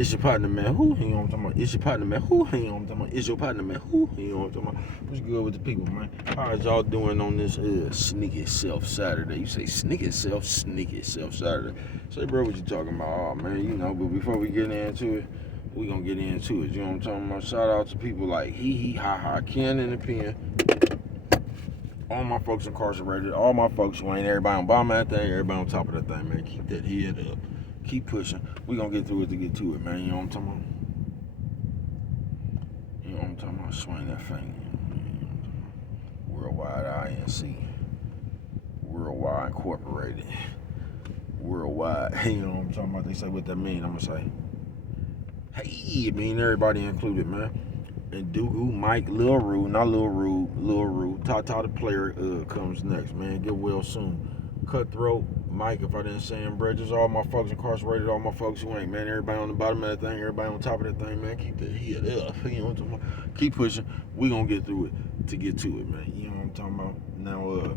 It's your partner, man. Who? You know what I'm talking about? It's your partner, man. Who? You know what I'm talking about? It's your partner, man. Who? You know what I'm talking about? What's good with the people, man? How is y'all doing on this sneaky self Saturday? You say sneaky self Saturday. Say, bro, what you talking about? Oh, man, you know, but before we get into it, we gonna get into it. You know what I'm talking about? Shout out to people like Hee Ha Ha, Ken in the Pen. All my folks incarcerated, all my folks who ain't everybody on bottom of that thing, everybody on top of that thing, man. Keep that head up. Keep pushing. We gonna get through it to get to it, man. You know what I'm talking about? You know what I'm talking about? Swing that thing. Worldwide INC. Worldwide Incorporated. Worldwide. You know what I'm talking about? They say what that mean. I'm gonna say, hey, it mean everybody included, man. And Dugu, Mike, Lil Rude, not Lil Rude, Lil Rude. Tata the player comes next, man. Get well soon. Cutthroat, Mike, if I didn't say him, bro. Just all my folks incarcerated, all my folks who ain't, man. Everybody on the bottom of that thing, everybody on top of that thing, man. Keep that head up. You know what I'm talking about? Keep pushing. We gonna get through it to get to it, man. You know what I'm talking about? Now,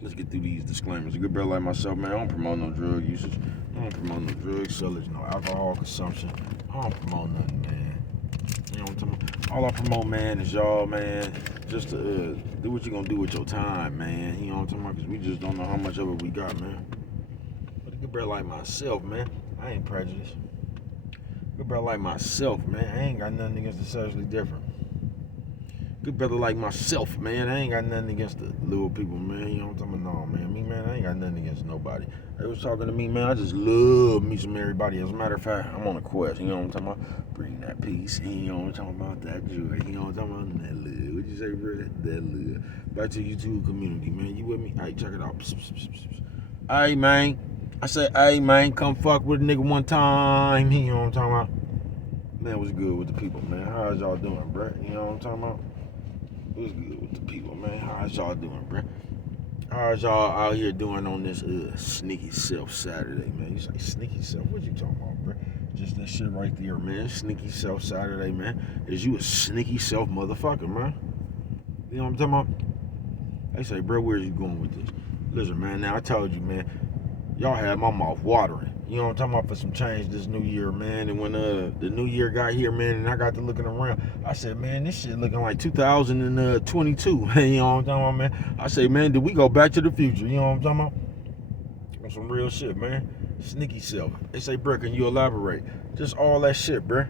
let's get through these disclaimers. A good brother like myself, man, I don't promote no drug usage. I don't promote no drug sellers, no alcohol consumption. I don't promote nothing, man. You know what I'm talking about? All I promote, man, is y'all, man, just to do what you're going to do with your time, man. You know what I'm talking about? Because we just don't know how much of it we got, man. But a good brother like myself, man, I ain't prejudiced. A good brother like myself, man, I ain't got nothing against the sexually different. Good brother like myself, man. I ain't got nothing against the little people, man. You know what I'm talking about? No, man. Me, man, I ain't got nothing against nobody. They was talking to me, man. I just love me some everybody. As a matter of fact, I'm on a quest. You know what I'm talking about? Bring that peace. You know what I'm talking about? That joy. You know what I'm talking about? That love. What'd you say, bro? That love. Back to the YouTube community, man. You with me? All right, check it out. All right, man. I said, hey, man, come fuck with a nigga one time. You know what I'm talking about? Man, what's good with the people, man? How's y'all doing, bro? You know what I'm talking about? What's good with the people, man? How's y'all doing, bro? How's y'all out here doing on this sneaky self Saturday, man? You say sneaky self? What you talking about, bro? Just that shit right there, man. Sneaky self Saturday, man. Is you a sneaky self motherfucker, man? You know what I'm talking about? They say, bro, where's you going with this? Listen, man, now I told you, man, y'all had my mouth watering. You know what I'm talking about, for some change this new year, man. And when the new year got here, man, and I got to looking around, I said, man, this shit looking like 2022. You know what I'm talking about, man? I say, man, did we go back to the future? You know what I'm talking about? On some real shit, man. Sneaky self. They say, bro, can you elaborate? Just all that shit, bro.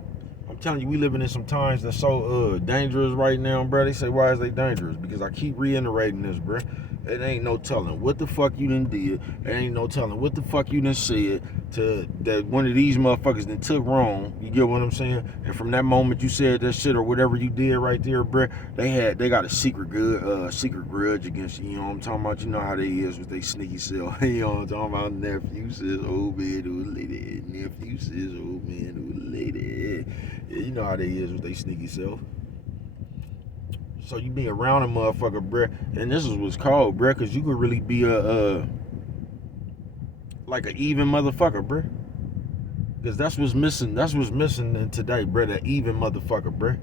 I'm telling you, we living in some times that's so dangerous right now, bro. They say, why is they dangerous? Because I keep reiterating this, bro. It ain't no telling what the fuck you done did. It ain't no telling what the fuck you done said to that one of these motherfuckers done took wrong. You get what I'm saying? And from that moment you said that shit or whatever you did right there, bro, they got a secret grudge against you. You know what I'm talking about? You know how they is with they sneaky self. You know what I'm talking about? Nephew says old man to a lady. Nephew says old man to a lady. Yeah, you know how they is with they sneaky self. So you be around a motherfucker, bruh, and this is what's called, bruh, because you could really be like an even motherfucker, bruh. Because that's what's missing. That's what's missing in today, bruh, that even motherfucker, bruh.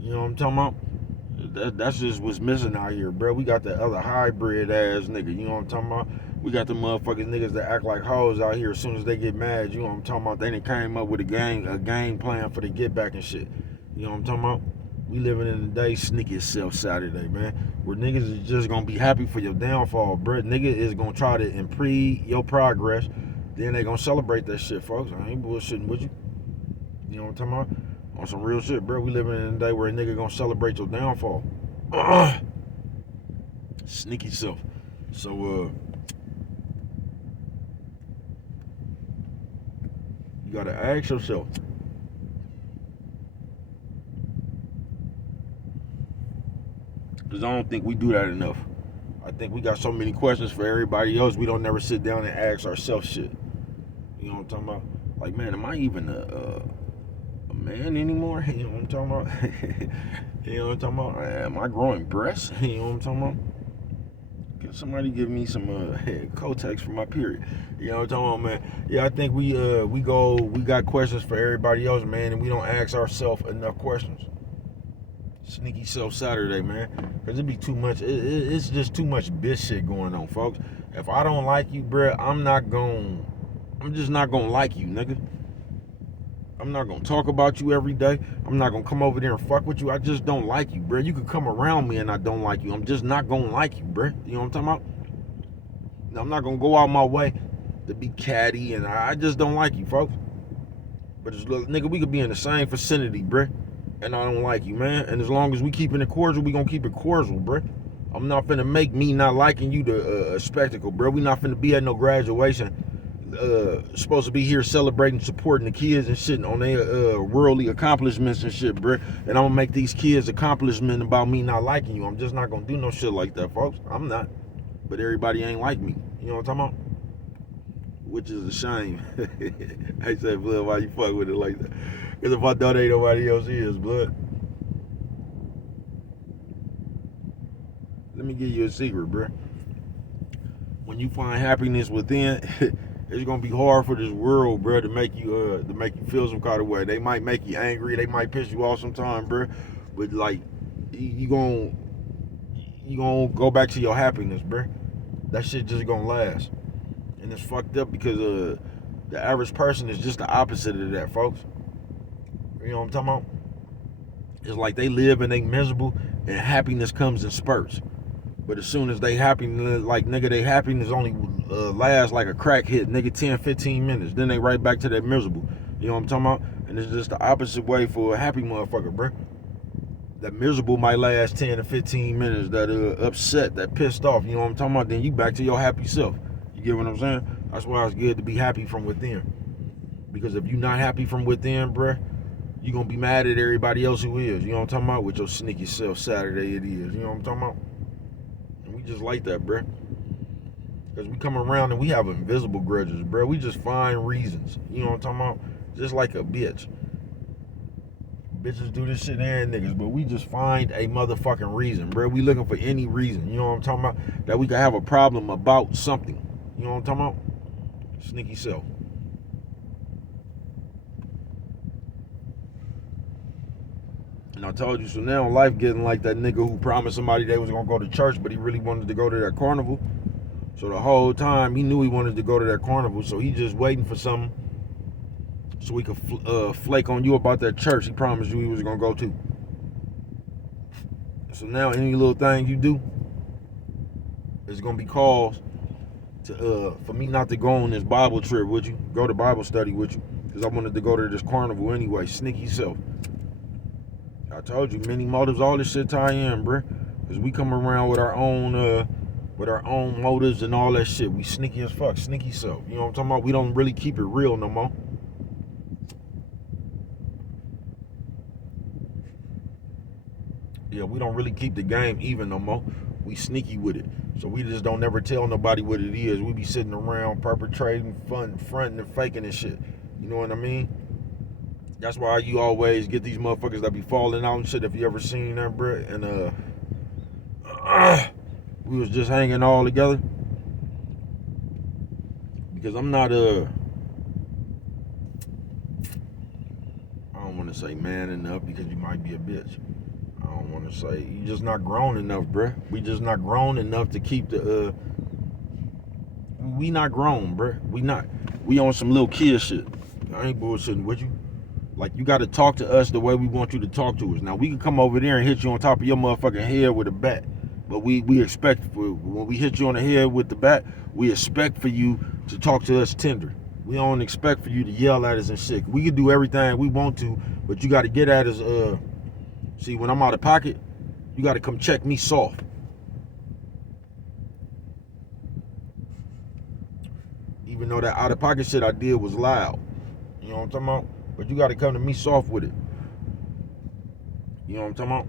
You know what I'm talking about? That's just what's missing out here, bruh. We got the other hybrid ass nigga, you know what I'm talking about? We got the motherfucking niggas that act like hoes out here as soon as they get mad, you know what I'm talking about? They done came up with a game plan for the get back and shit. You know what I'm talking about? We living in the day sneaky self Saturday, man. Where niggas is just gonna be happy for your downfall, bruh. Nigga is gonna try to impede your progress. Then they gonna celebrate that shit, folks. I ain't bullshitting with you. You know what I'm talking about? On some real shit, bruh. We living in a day where a nigga gonna celebrate your downfall. Sneaky self. So, you gotta ask yourself, because I don't think we do that enough. I think we got so many questions for everybody else, we don't never sit down and ask ourselves shit. You know what I'm talking about? Like, man, am I even a man anymore? You know what I'm talking about? You know what I'm talking about? Am I growing breasts? You know what I'm talking about? Can somebody give me some Kotex for my period? You know what I'm talking about, man? Yeah, I think we got questions for everybody else, man, and we don't ask ourselves enough questions. Sneaky self Saturday, man, because it be too much. It's just too much bitch shit going on, folks. If I don't like you, bruh, I'm not going I'm just not gonna like you, nigga. I'm not gonna talk about you every day. I'm not gonna come over there and fuck with you. I just don't like you, bro. You could come around me and I don't like you. I'm just not gonna like you, bro. You know what I'm talking about? Now, I'm not gonna go out my way to be catty, and I just don't like you, folks. But it's, nigga, we could be in the same vicinity, bro, and I don't like you, man. And as long as we keeping it cordial, we gonna keep it cordial, bro. I'm not finna make me not liking you the spectacle, bro. We not finna be at no graduation. Supposed to be here celebrating, supporting the kids and shit on their worldly accomplishments and shit, bro. And I'm gonna make these kids accomplishment about me not liking you. I'm just not gonna do no shit like that, folks. I'm not. But everybody ain't like me. You know what I'm talking about? Which is a shame. I said, blood, why you fuck with it like that? Because if I thought ain't nobody else is, blood. Let me give you a secret, bro. When you find happiness within, it's gonna be hard for this world, bro, to make you feel some kind of way. They might make you angry, they might piss you off sometime, bro. But like, you gonna go back to your happiness, bro. That shit just gonna last. And it's fucked up because the average person is just the opposite of that, folks. You know what I'm talking about? It's like they live and they miserable, and happiness comes in spurts. But as soon as they happy, like, nigga, they happiness only lasts like a crack hit, nigga, 10, 15 minutes. Then they right back to that miserable. You know what I'm talking about? And it's just the opposite way for a happy motherfucker, bro. That miserable might last 10 to 15 minutes. That upset, that pissed off, you know what I'm talking about? Then you back to your happy self. You get what I'm saying? That's why it's good to be happy from within. Because if you're not happy from within, bro, you're going to be mad at everybody else who is. You know what I'm talking about? With your sneaky self Saturday it is. You know what I'm talking about? And we just like that, bro. Because we come around and we have invisible grudges, bro. We just find reasons. You know what I'm talking about? Just like a bitch. Bitches do this shit and niggas, but we just find a motherfucking reason, bro. We looking for any reason. You know what I'm talking about? That we can have a problem about something. You know what I'm talking about? Sneaky self. And I told you, so now life getting like that nigga who promised somebody they was gonna go to church, but he really wanted to go to that carnival. So the whole time he knew he wanted to go to that carnival, so he just waiting for something so he could flake on you about that church he promised you he was gonna go to. So now any little thing you do is gonna be cause to for me not to go on this Bible trip with you, go to Bible study with you, because I wanted to go to this carnival anyway. Sneaky self. I told you, many motives, all this shit tie in, bruh. Because we come around with our own motives and all that shit. We sneaky as fuck, sneaky self. You know what I'm talking about? We don't really keep it real no more. Yeah, we don't really keep the game even no more. We sneaky with it. So we just don't never tell nobody what it is. We be sitting around perpetrating, fronting and faking and shit. You know what I mean? That's why you always get these motherfuckers that be falling out and shit. If you ever seen that, bro. And we was just hanging all together. Because I'm not I don't want to say man enough, because you might be a bitch. I don't want to say, you just not grown enough, bruh. We just not grown enough to keep the we not grown, bruh. We on some little kid shit. I ain't bullshitting with you. Like, you got to talk to us the way we want you to talk to us. Now, we can come over there and hit you on top of your motherfucking head with a bat. But we expect, when we hit you on the head with the bat, we expect for you to talk to us tender. We don't expect for you to yell at us and shit. We can do everything we want to, but you got to get at us. See, when I'm out of pocket, you got to come check me soft. Even though that out of pocket shit I did was loud. You know what I'm talking about? But you got to come to me soft with it. You know what I'm talking about?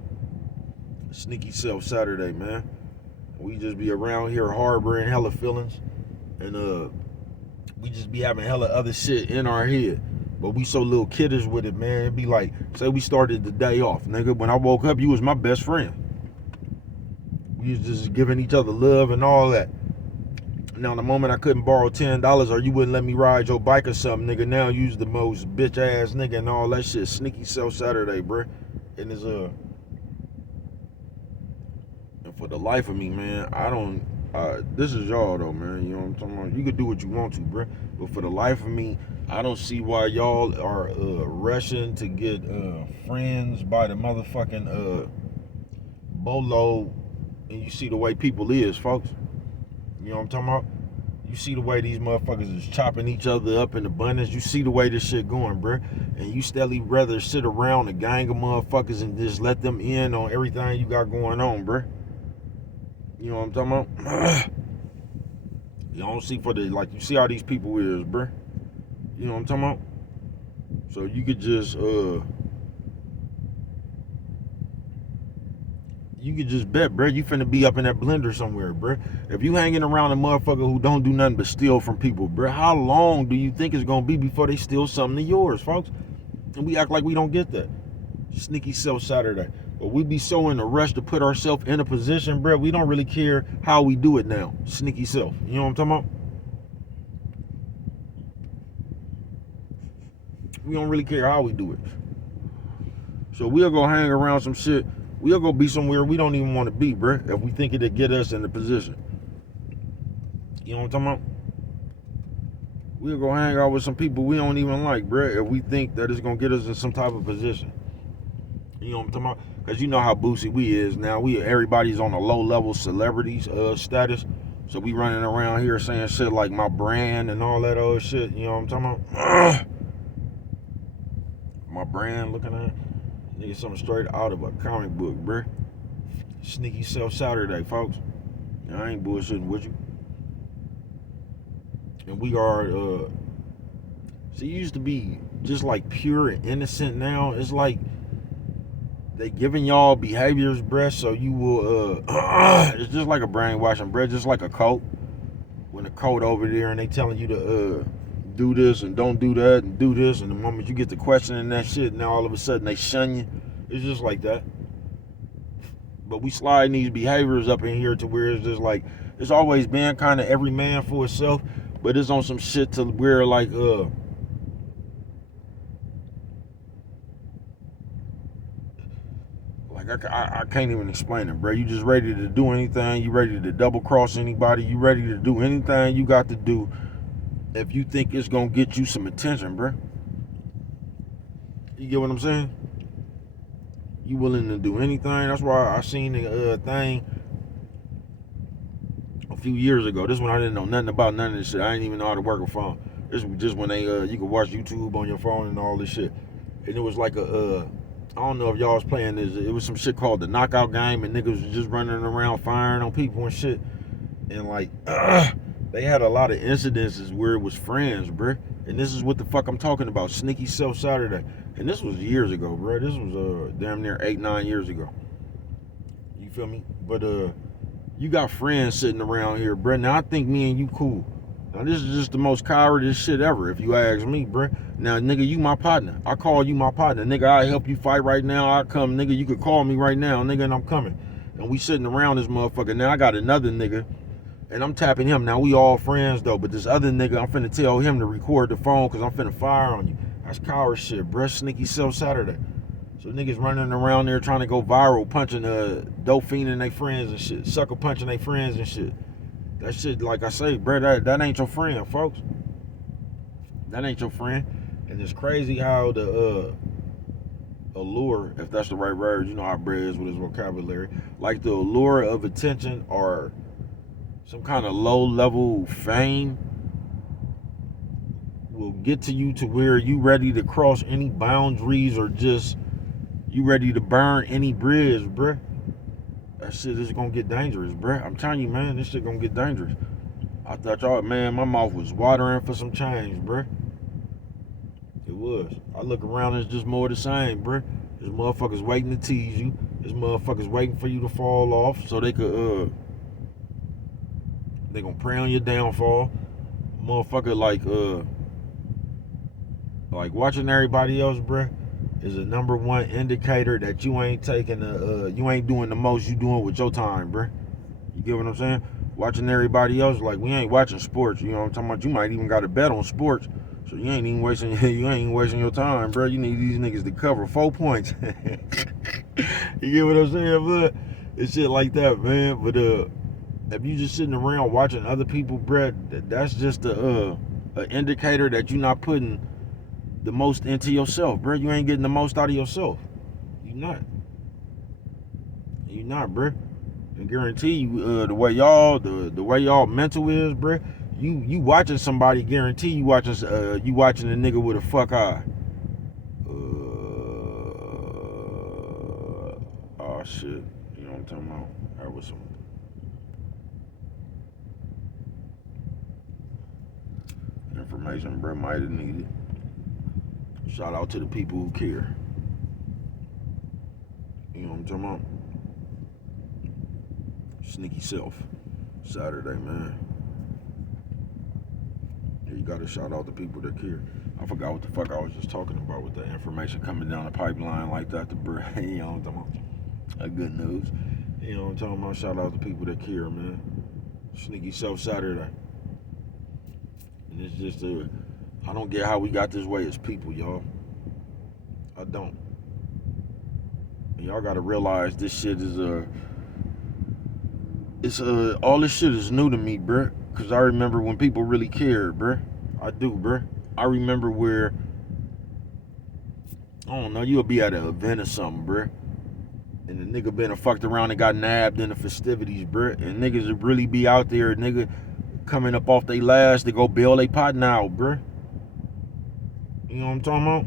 Sneaky self Saturday, man. We just be around here harboring hella feelings. And we just be having hella other shit in our head. But we so little kiddish with it, man. It'd be like, say we started the day off, nigga. When I woke up, you was my best friend. We was just giving each other love and all that. Now, the moment I couldn't borrow $10 or you wouldn't let me ride your bike or something, nigga, now you's the most bitch ass nigga and all that shit. Sneaky self Saturday, bruh. And it's and for the life of me, man, I don't This is y'all though, man. You know what I'm talking about? You could do what you want to, bruh. But for the life of me, I don't see why y'all are rushing to get friends by the motherfucking bolo. And you see the way people is, folks. You know what I'm talking about? You see the way these motherfuckers is chopping each other up in abundance. You see the way this shit going, bruh. And you steadily rather sit around a gang of motherfuckers and just let them in on everything you got going on, bruh. You know what I'm talking about? You don't see for the, like, you see how these people is, bruh. You know what I'm talking about? So you could just, bet, bruh, you finna be up in that blender somewhere, bruh. If you hanging around a motherfucker who don't do nothing but steal from people, bruh, how long do you think it's gonna be before they steal something of yours, folks? And we act like we don't get that. Sneaky Self Saturday. But we be so in a rush to put ourselves in a position, bruh, we don't really care how we do it now. Sneaky self. You know what I'm talking about? We don't really care how we do it. So we'll go hang around some shit. We'll go be somewhere we don't even want to be, bruh, if we think it'll get us in the position. You know what I'm talking about? We'll go hang out with some people we don't even like, bruh, if we think that it's going to get us in some type of position. You know what I'm talking about? Because you know how boosie we is now. Everybody's on a low-level celebrities status. So we running around here saying shit like my brand and all that other shit. You know what I'm talking about? My brand, looking at nigga, something straight out of a comic book, bruh. Sneaky Self Saturday, folks. I ain't bullshitting with you. And we are, see, you used to be just like pure and innocent. Now it's like they giving y'all behaviors, bruh, so you will, it's just like a brainwashing, bruh, just like a cult. When a cult over there and they telling you to, do this and don't do that and do this, and the moment you get to questioning that shit, now all of a sudden they shun you. It's just like that. But we sliding these behaviors up in here to where it's just like, it's always been kind of every man for itself, but it's on some shit to where like, I can't even explain it, bro. You just ready to do anything. You ready to double cross anybody. You ready to do anything you got to do if you think it's gonna get you some attention, bro. You get what I'm saying? You willing to do anything. That's why I seen the thing a few years ago. This one I didn't know nothing about none of this shit. I didn't even know how to work a phone. This was just when they you could watch YouTube on your phone and all this shit. And it was like a I don't know if y'all was playing this. It was some shit called the knockout game, and niggas was just running around firing on people and shit. And like, they had a lot of incidences where it was friends, bruh. And this is what the fuck I'm talking about. Sneaky Self Saturday. And this was years ago, bruh. This was damn near 8-9 years ago. You feel me? But you got friends sitting around here, bruh. Now I think me and you cool. Now this is just the most cowardice shit ever, if you ask me, bruh. Now, nigga, you my partner. I call you my partner. Nigga, I help you fight right now. I come, nigga, you could call me right now, nigga, and I'm coming. And we sitting around this motherfucker. Now I got another nigga, and I'm tapping him. Now we all friends, though. But this other nigga, I'm finna tell him to record the phone because I'm finna fire on you. That's coward shit, bruh. Sneaky Self Saturday. So niggas running around there trying to go viral, punching dope fiending their friends and shit. Sucker punching their friends and shit. That shit, like I say, bruh, that ain't your friend, folks. That ain't your friend. And it's crazy how the allure, if that's the right word, you know how Brad is with his vocabulary, like the allure of attention or some kind of low-level fame will get to you to where you ready to cross any boundaries or just you ready to burn any bridge, bruh. That shit is gonna get dangerous, bruh. I'm telling you, man, this shit gonna get dangerous. I thought y'all, man, my mouth was watering for some change, bruh. It was. I look around, it's just more of the same, bruh. There's motherfuckers waiting to tease you. There's motherfuckers waiting for you to fall off so they could, they gonna prey on your downfall. Motherfucker like watching everybody else, bruh, is a #1 indicator that you ain't taking you ain't doing the most you doing with your time, bruh. You get what I'm saying? Watching everybody else, like we ain't watching sports, you know what I'm talking about? You might even got a bet on sports. So you ain't even wasting your time, bro. You need these niggas to cover 4 points. You get what I'm saying, bud? It's shit like that, man. But if you just sitting around watching other people, bruh, that's just a indicator that you're not putting the most into yourself, bruh. You ain't getting the most out of yourself. You not. You not, bruh. I guarantee you, the way y'all mental is, bruh. You watching somebody, guarantee you watching a nigga with a fuck eye. Oh shit. You know what I'm talking about? That was some information, bruh, might have needed. Shout out to the people who care. You know what I'm talking about? Sneaky Self. Saturday, man. You gotta shout out the people that care. I forgot what the fuck I was just talking about with the information coming down the pipeline like that. You know what I'm talking about? Good news. You know what I'm talking about? Shout out to people that care, man. Sneaky Self Saturday. And it's just I don't get how we got this way as people, y'all. I don't. And y'all gotta realize this shit is all this shit is new to me, bruh. Cause I remember when people really cared, bruh. I do, bruh. I remember where, I don't know, you'll be at an event or something, bruh. And the nigga been fucked around and got nabbed in the festivities, bruh. And niggas would really be out there, nigga, coming up off they last to go bail they partner out, bruh. You know what I'm talking about?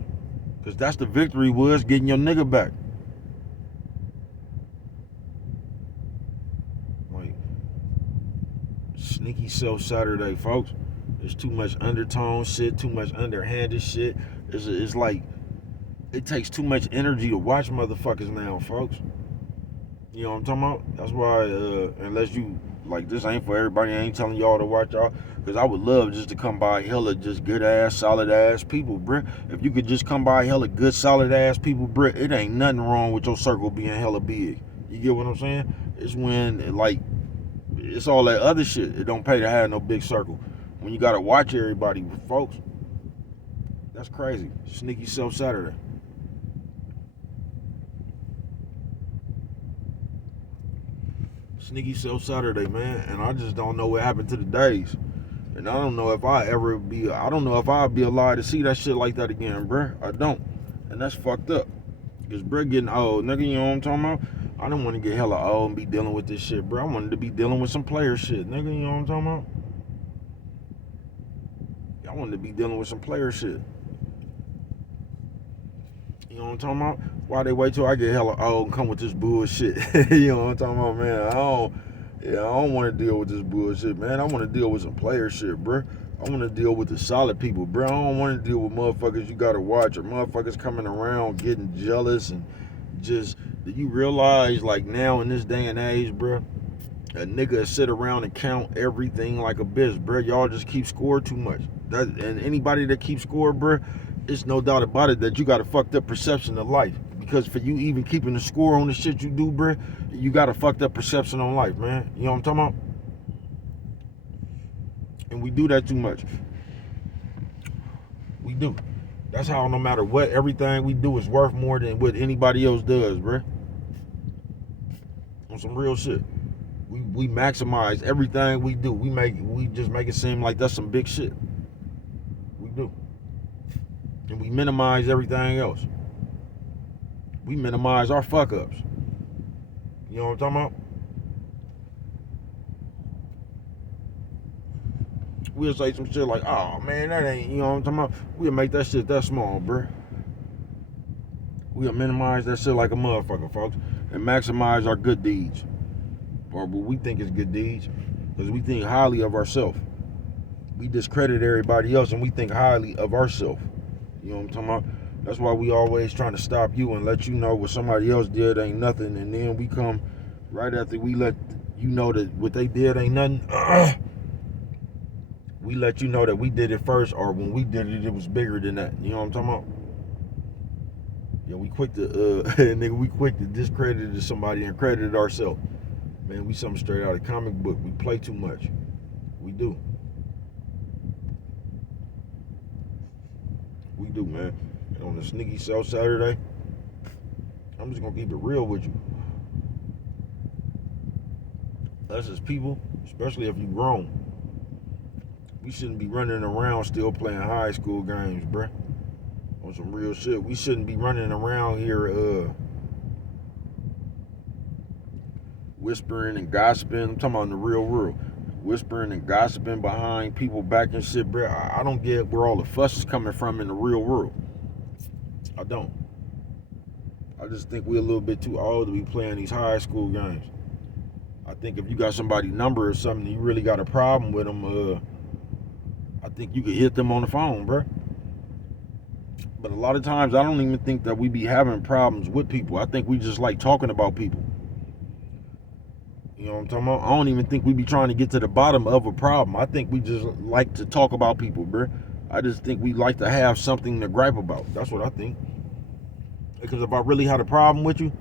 Cause that's the victory was getting your nigga back. Like, Sneaky Self Saturday, folks. There's too much undertone shit, too much underhanded shit. It's like, it takes too much energy to watch motherfuckers now, folks. You know what I'm talking about? That's why, unless you, like, this ain't for everybody, I ain't telling y'all to watch y'all, because I would love just to come by hella just good ass, solid ass people, bruh. If you could just come by hella good, solid ass people, bruh, it ain't nothing wrong with your circle being hella big. You get what I'm saying? It's when, like, it's all that other shit. It don't pay to have no big circle. When you gotta watch everybody, folks, that's crazy. Sneaky Self Saturday. Sneaky Self Saturday, man. And I just don't know what happened to the days. And I don't know if I'll be alive to see that shit like that again, bruh. I don't. And that's fucked up. Because bruh getting old, nigga, you know what I'm talking about? I don't want to get hella old and be dealing with this shit, bruh. I wanted to be dealing with some player shit, nigga, you know what I'm talking about? I wanted to be dealing with some player shit. You know what I'm talking about? Why they wait till I get hella old and come with this bullshit? You know what I'm talking about, man? I don't want to deal with this bullshit, man. I want to deal with some player shit, bruh. I want to deal with the solid people, bruh. I don't want to deal with motherfuckers you gotta watch or motherfuckers coming around getting jealous and just, do you realize, like, now in this day and age, bruh, a nigga sit around and count everything like a bitch, bruh. Y'all just keep score too much. And anybody that keeps score, bruh, it's no doubt about it that you got a fucked up perception of life. Because for you even keeping the score on the shit you do, bruh, you got a fucked up perception on life, man. You know what I'm talking about? And we do that too much. We do. That's how no matter what, everything we do is worth more than what anybody else does, bruh. On some real shit. We maximize everything we do. We just make it seem like that's some big shit. We do. And we minimize everything else. We minimize our fuck ups. You know what I'm talking about? We'll say some shit like, oh man, that ain't, you know what I'm talking about? We'll make that shit that small, bruh. We'll minimize that shit like a motherfucker, folks. And maximize our good deeds. Or what we think is good deeds. Because we think highly of ourselves. We discredit everybody else and we think highly of ourselves. You know what I'm talking about? That's why we always trying to stop you and let you know what somebody else did ain't nothing. And then we come right after we let you know that what they did ain't nothing. We let you know that we did it first, or when we did it, it was bigger than that. You know what I'm talking about? Yeah, we quick to, nigga, we quick to discredit somebody and credit ourselves. Man, we something straight out of comic book. We play too much. We do. We do, man. And on the Sneaky Self Saturday, I'm just gonna keep it real with you. us as people, especially if you grown, we shouldn't be running around still playing high school games, bruh. On some real shit. We shouldn't be running around here whispering and gossiping. I'm talking about in the real world. Whispering and gossiping behind people back and shit, bruh. I don't get where all the fuss is coming from in the real world. I don't. I just think we're a little bit too old to be playing these high school games. I think if you got somebody's number or something, you really got a problem with them, I think you could hit them on the phone, bruh. But a lot of times, I don't even think that we be having problems with people. I think we just like talking about people. You know what I'm talking about? I don't even think we be trying to get to the bottom of a problem. I think we just like to talk about people, bruh. I just think we like to have something to gripe about. That's what I think. Because if I really had a problem with you,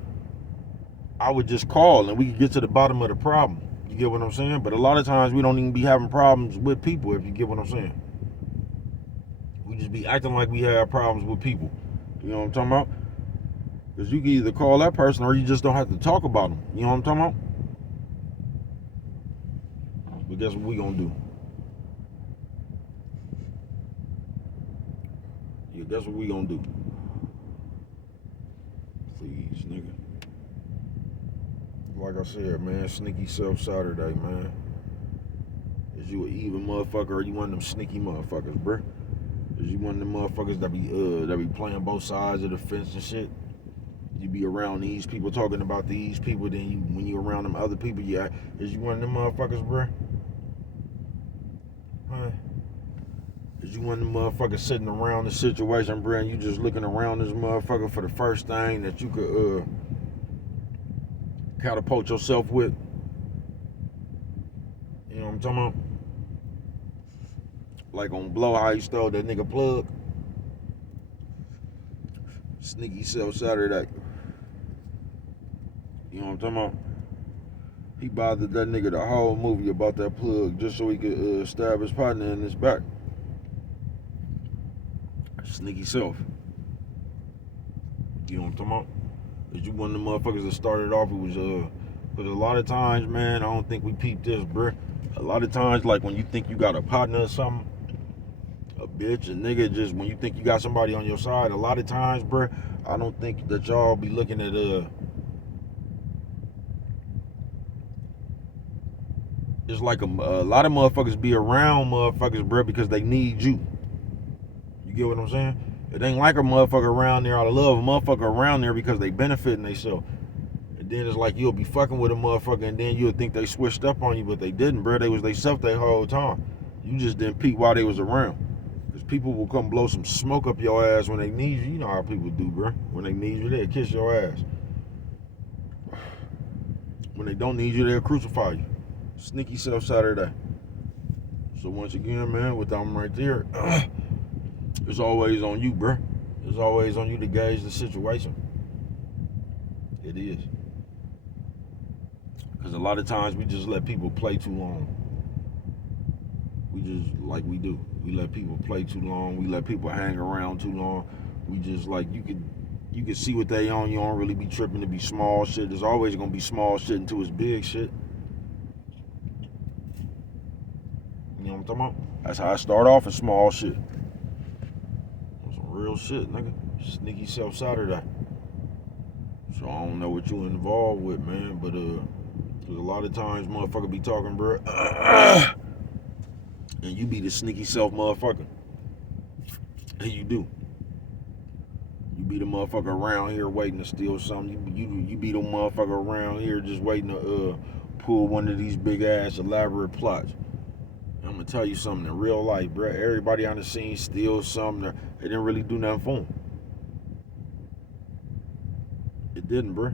I would just call and we could get to the bottom of the problem. You get what I'm saying? But a lot of times we don't even be having problems with people, if you get what I'm saying. We just be acting like we have problems with people. You know what I'm talking about? Because you can either call that person or you just don't have to talk about them. You know what I'm talking about? But guess what we gonna do? Yeah, guess what we gonna do? Please, nigga. Like I said, man, Sneaky Self Saturday, man. Is you an even motherfucker or you one of them sneaky motherfuckers, bruh? Is you one of them motherfuckers that be playing both sides of the fence and shit? You be around these people talking about these people, then you when you around them other people, yeah, is you one of them motherfuckers, bruh? Huh? Is you one of them motherfuckers sitting around the situation, bruh, and you just looking around this motherfucker for the first thing that you could catapult yourself with? You know what I'm talking about? Like on Blow, how he stole that nigga plug. Sneaky Self Saturday. You know what I'm talking about? He bothered that nigga the whole movie about that plug just so he could stab his partner in his back. Sneaky Self. You know what I'm talking about? Is you one of the motherfuckers that started off, it was because a lot of times, man, I don't think we peep this, bruh. A lot of times, like when you think you got a partner or something, a bitch, a nigga, just when you think you got somebody on your side, a lot of times, bruh, I don't think that y'all be looking at it's like a lot of motherfuckers be around motherfuckers, bruh, because they need you. You get what I'm saying? It ain't like a motherfucker around there out of love, a motherfucker around there because they benefiting themselves. And then it's like you'll be fucking with a motherfucker and then you'll think they switched up on you, but they didn't, bruh. They was they self the whole time. You just didn't peep while they was around. Because people will come blow some smoke up your ass when they need you. You know how people do, bruh. When they need you, they'll kiss your ass. When they don't need you, they'll crucify you. Sneaky Self Saturday. So once again, man, with them right there, it's always on you, bruh. It's always on you to gauge the situation. It is. Because a lot of times we just let people play too long. We just, like we do. We let people play too long. We let people hang around too long. We just, like, you could see what they on. You don't really be tripping to be small shit. There's always going to be small shit until it's big shit. You know what I'm talking about? That's how I start off as small shit. Some real shit, nigga. Sneaky Self Saturday. So I don't know what you involved with, man, but cause a lot of times motherfucker be talking, bro, and you be the sneaky self motherfucker. And you do. You be the motherfucker around here waiting to steal something. You be the motherfucker around here just waiting to pull one of these big ass elaborate plots. I'm gonna tell you something in real life, bro. Everybody on the scene steals something. They didn't really do nothing for them. It didn't, bro.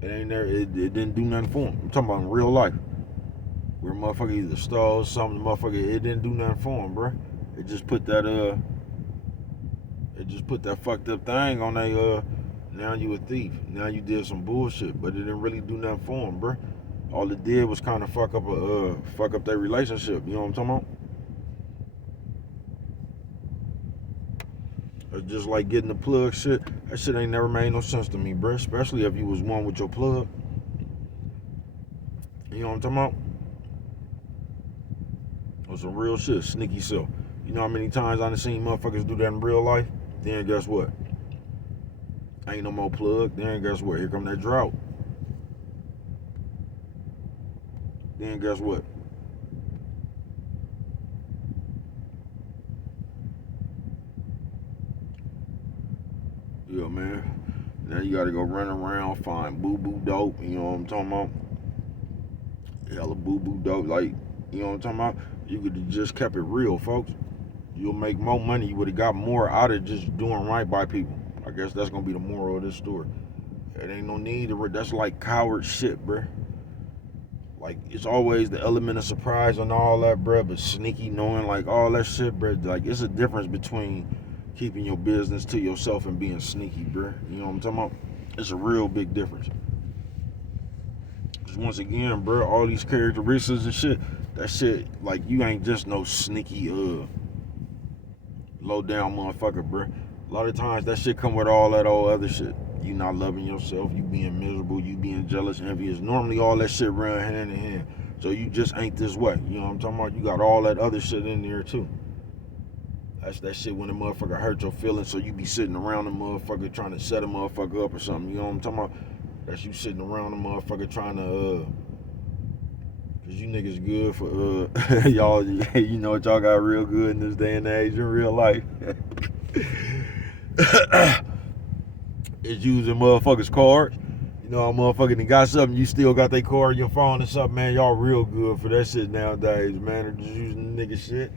It ain't there. It didn't do nothing for them. I'm talking about in real life, where motherfucker either stole something, motherfucker. It didn't do nothing for them, bro. It just put that It just put that fucked up thing on they Now you a thief. Now you did some bullshit, but it didn't really do nothing for them, bro. All it did was kind of fuck up their relationship. You know what I'm talking about? It's just like getting the plug shit. That shit ain't never made no sense to me, bro. Especially if you was one with your plug. You You know what I'm talking about? On some real shit, sneaky self. You know how many times I done seen motherfuckers do that in real life? Then guess what? Ain't no more plug. Then guess what? Here come that drought. Then guess what? Yeah, man. Now you gotta go run around, find boo-boo dope. You know what I'm talking about? Hella boo-boo dope. Like, you know what I'm talking about? You could have just kept it real, folks. You'll make more money. You would have got more out of just doing right by people. I guess that's gonna be the moral of this story. It ain't no need to. That's like coward shit, bruh. Like, it's always the element of surprise and all that, bruh. But sneaky knowing, like, all that shit, bruh. Like, it's a difference between keeping your business to yourself and being sneaky, bruh. You know what I'm talking about? It's a real big difference. Because once again, bruh, all these characteristics and shit, that shit, like, you ain't just no sneaky, low down motherfucker, bruh. A lot of times that shit come with all that old other shit. You not loving yourself, you being miserable, you being jealous, envious. Normally all that shit run hand in hand. So you just ain't this way. You know what I'm talking about? You got all that other shit in there too. That's that shit when a motherfucker hurt your feelings, so you be sitting around the motherfucker trying to set a motherfucker up or something. You know what I'm talking about? That's you sitting around the motherfucker trying to cause you niggas good for y'all, you know what y'all got real good in this day and age in real life. It's using motherfuckers' cards. You know, a motherfucker that got something, you still got their card, your phone or something, man. Y'all real good for that shit nowadays, man. They're just using nigga shit.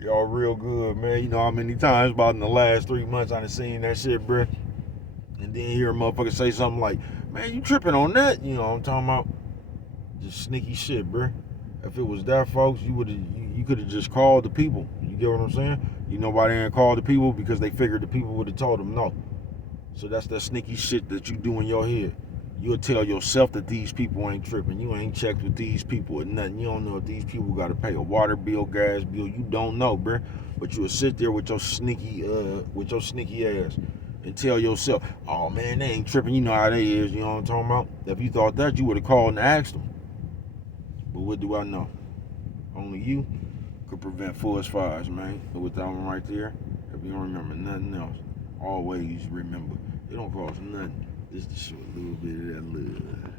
Y'all real good, man. You know how many times about in the last 3 months I done seen that shit, bruh. And then hear a motherfucker say something like, man, you tripping on that? You know what I'm talking about? Just sneaky shit, bruh. If it was that, folks, you could have just called the people. You get what I'm saying? You know why they didn't call the people? Because they figured the people would have told them no. So that's that sneaky shit that you do in your head. You'll tell yourself that these people ain't tripping. You ain't checked with these people or nothing. You don't know if these people got to pay a water bill, gas bill. You don't know, bruh. But you'll sit there with your sneaky ass and tell yourself, oh man, they ain't tripping. You know how they is. You know what I'm talking about? If you thought that, you would have called and asked them. But what do I know? Only you could prevent forest fires, man. But with that one right there, if you don't remember nothing else, always remember, it don't cost nothing. Just to show a little bit of that love.